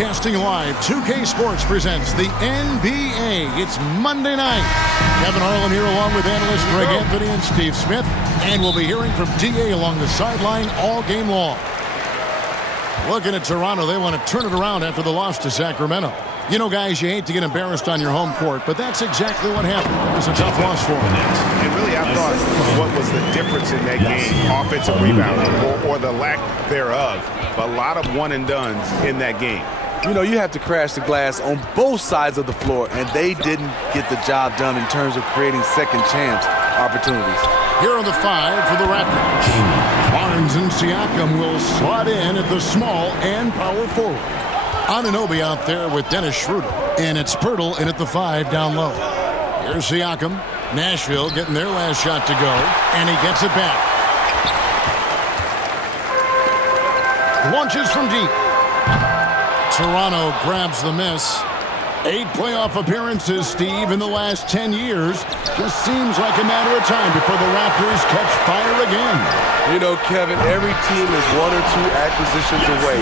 Broadcasting live, 2K Sports presents the NBA. It's Monday night. Kevin Harlan here along with analysts Greg Anthony and Steve Smith. And we'll be hearing from DA along the sideline all game long. Looking at Toronto, they want to turn it around after the loss to Sacramento. You know, guys, you hate to get embarrassed on your home court, but that's exactly what happened. It was a tough loss for them. And really, I thought what was the difference in that game, offensive rebounding or the lack thereof. A lot of one-and-dones in that game. You know, you have to crash the glass on both sides of the floor, and they didn't get the job done in terms of creating second chance opportunities. Here are the five for the Raptors. Barnes and Siakam will slot in at the small and power forward. Anunoby out there with Dennis Schroeder. And it's Pirtle in at the 5 down low. Here's Siakam. Nashville getting their last shot to go. And he gets it back. Launches from deep. Toronto grabs the miss. 8 playoff appearances, Steve, in the last 10 years. Just seems like a matter of time before the Raptors catch fire again. You know, Kevin, every team is 1 or 2 acquisitions away.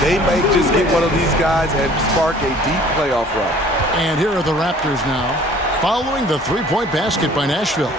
They may just get one of these guys and spark a deep playoff run. And here are the Raptors now, following the 3-point basket by Nashville.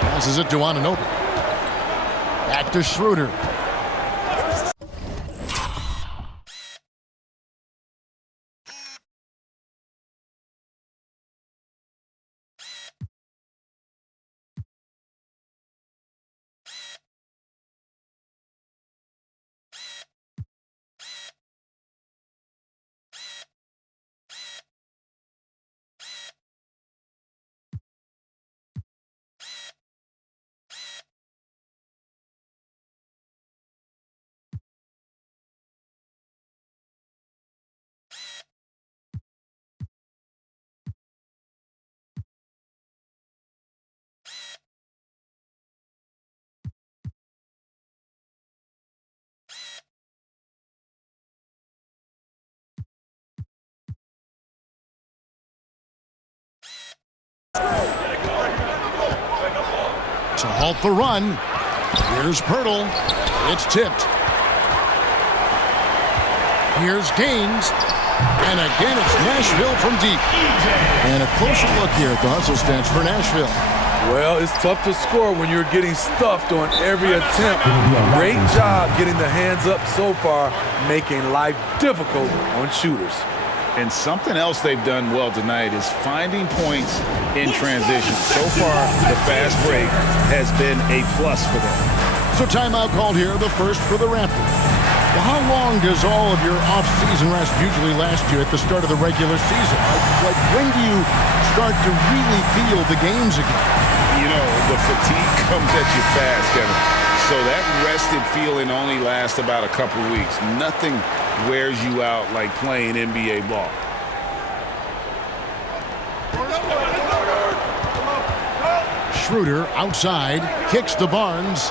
Passes it to Anunoby. Back to Schroeder. To halt the run, here's Pirtle. It's tipped. Here's Gaines. And again, it's Nashville from deep. And a closer look here at the hustle stats for Nashville. Well, it's tough to score when you're getting stuffed on every attempt. Great job getting the hands up so far, making life difficult on shooters. And something else they've done well tonight is finding points in transition. So far, the fast break has been a plus for them. So timeout called here, the first for the Raptors. Well, how long does all of your off-season rest usually last you at the start of the regular season? Like when do you start to really feel the games again? You know, the fatigue comes at you fast, Kevin. So that rested feeling only lasts about a couple weeks. Nothing wears you out like playing NBA ball. Schroeder outside, kicks to Barnes.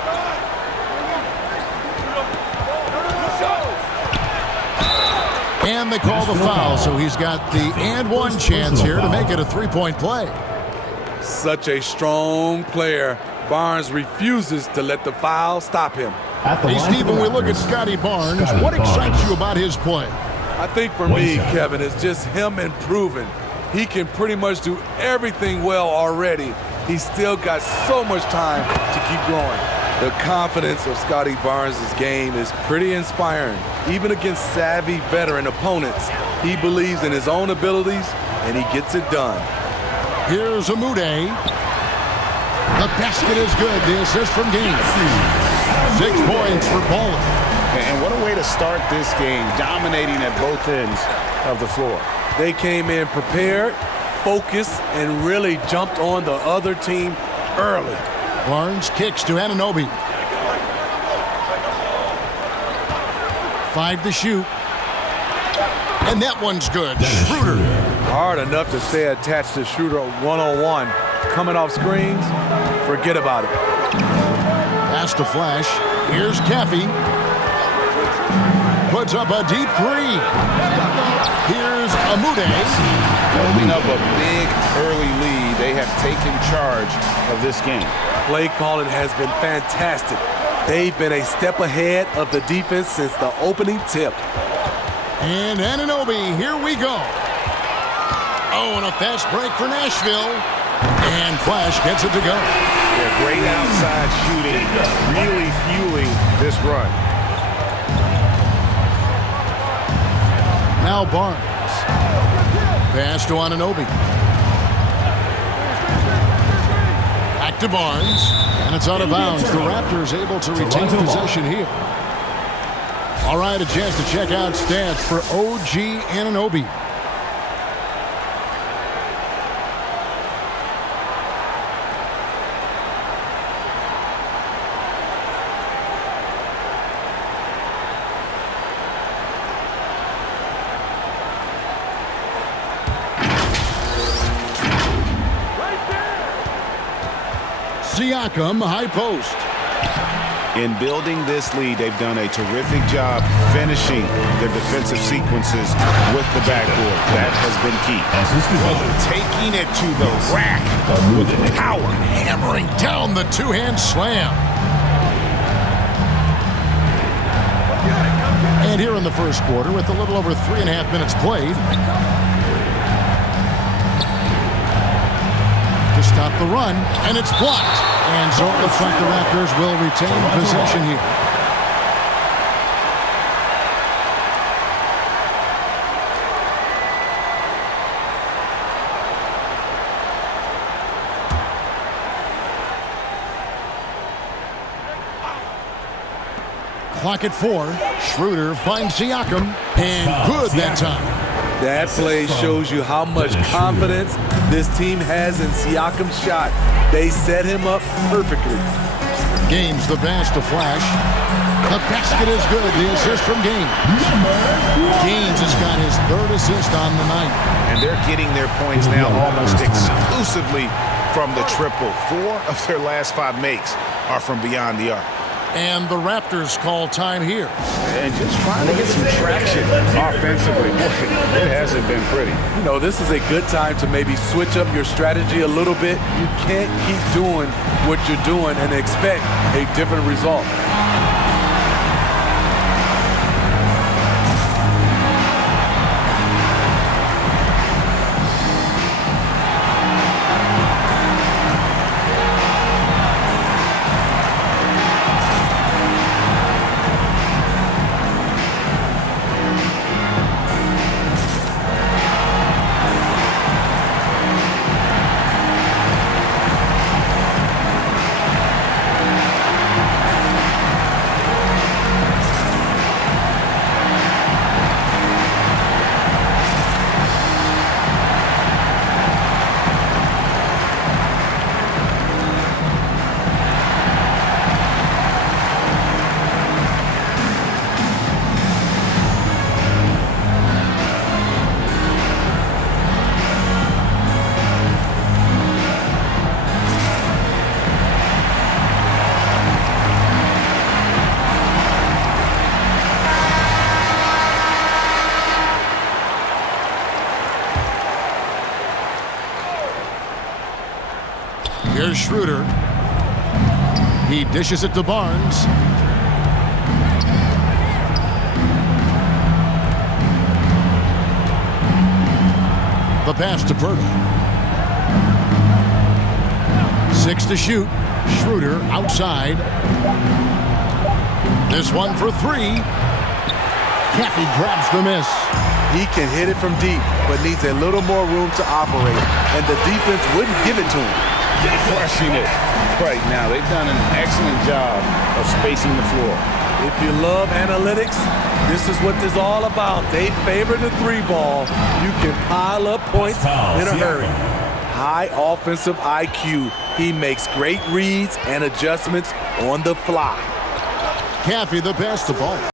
And they call the foul, so he's got the and one chance here to make it a 3-point play. Such a strong player. Barnes refuses to let the foul stop him. Hey, Steve, when we look at Scotty Barnes, what excites you about his play? I think for me, Kevin, it's just him improving. He can pretty much do everything well already. He's still got so much time to keep growing. The confidence of Scotty Barnes' game is pretty inspiring. Even against savvy veteran opponents, he believes in his own abilities, and he gets it done. Here's Amude. The basket is good. The assist from Gaines. 6 points for Pollard. And what a way to start this game, dominating at both ends of the floor. They came in prepared, focused, and really jumped on the other team early. Barnes kicks to Anunoby. 5 to shoot. And that one's good. Schroeder. Hard enough to stay attached to Schroeder one-on-one. Coming off screens, forget about it. Pass to Flash. Here's Caffey. Puts up a deep 3. Here's Amude. Building up a big early lead. They have taken charge of this game. Play calling has been fantastic. They've been a step ahead of the defense since the opening tip. And Anunoby, here we go. Oh, and a fast break for Nashville. And Flash gets it to go. Yeah, great outside shooting, really fueling this run. Now Barnes. Pass to Anunoby. Back to Barnes. And it's out of bounds. The Raptors able to retain possession here. All right, a chance to check out stats for OG Anunoby. Siakam, high post. In building this lead, they've done a terrific job finishing their defensive sequences with the backboard. That has been key. Taking it to the rack with power. Hammering down the two-hand slam. And here in the first quarter, with a little over 3.5 minutes played, to stop the run, and it's blocked. And so it looks like the Raptors will retain possession here. Clock at 4. Schroeder finds Siakam, and good that time. That play shows you how much confidence this team has in Siakam's shot. They set him up perfectly. Gaines the pass to Flash. The basket is good. The assist from Gaines. Gaines has got his 3rd assist on the night. And they're getting their points now almost exclusively from the triple. 4 of their last 5 makes are from beyond the arc. And the Raptors call time here. And just trying to get some traction offensively. Boy, it hasn't been pretty. You know, this is a good time to maybe switch up your strategy a little bit. You can't keep doing what you're doing and expect a different result. Here's Schroeder. He dishes it to Barnes. The pass to Pirtle. 6 to shoot. Schroeder outside. This one for 3. Caffey grabs the miss. He can hit it from deep, but needs a little more room to operate, and the defense wouldn't give it to him. Crushing it right now. They've done an excellent job of spacing the floor. If you love analytics, this is what this is all about. They favor the 3-ball. You can pile up points in a hurry. High offensive IQ. He makes great reads and adjustments on the fly. Caffey the pass to Ball.